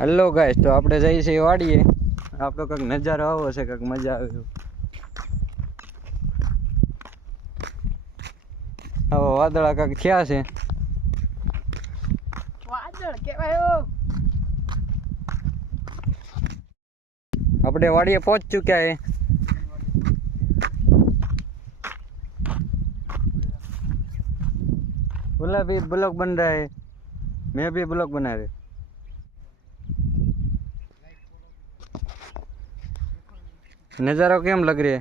Hello guys, તો આપણે જઈએ છીએ વાડીએ. આપણો કંઈક નજારો આવો છે, કંઈક મજા આવે. હવે વાદળા કંઈક થયા છે. વાદળ કેવાય. આપણે વાડીએ પહોંચ ચુક્યા है. बोला भी ब्लॉग बन रहा है, मैं भी ब्लॉग बना रहे. नज़ारा केम लग रही है?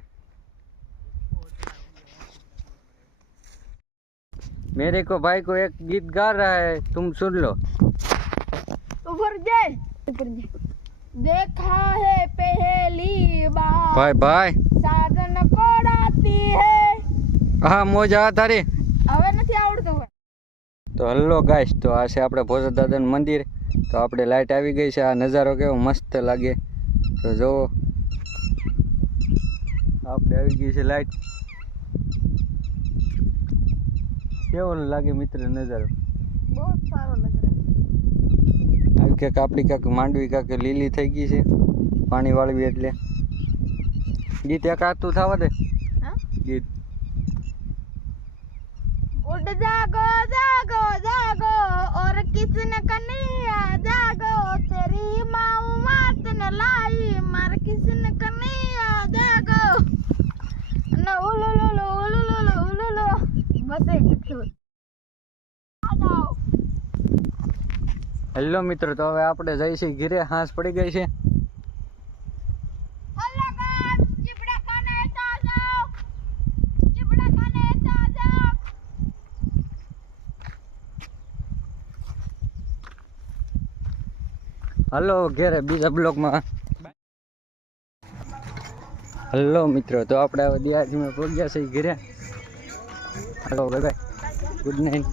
मेरे को भाई को एक गीत गा रहा है, तुम सुन लो. ऊपर जाए देखा है पहली बार भाई भाई साधन कोड़ाती है. हाँ मोजा तारी. હવે નથી આવડતું. તો હલો ગાઈસ, તો આ છે આપણે ભોજન દાદાનું મંદિર. તો આપણે લાઈટ આવી ગઈ છે. આ નજારો કેવો મસ્ત લાગે. તો જુઓ, આપણે આવી ગઈ છે લાઈટ. કેવો લાગે મિત્ર નજારો? બહુ સારો લગ રહા આવી કાંક આપણી કાંક માંડવી કાંક લીલી થઈ ગઈ છે, પાણી વાળવી એટલે. ગીત એક આતું થવા દે. હા, ગીત उठ जागो जागो जागो और किसने कन्हैया जागो तेरी माँ मात न लाई मार किसने कन्हैया जागो न उलुलुलु उलुलुलु उलुलु बस એટલું. હેલો મિત્રો, તો હવે આપણે જઈએ છીએ ઘરે. હાંસ પડી ગઈ છે. હલો ઘેરે બીજા બ્લોકમાં. હલો મિત્રો, તો આપણે હવે દિયાજીમાં પહોંચ્યા છીએ ઘરે. Hello bye bye, good night.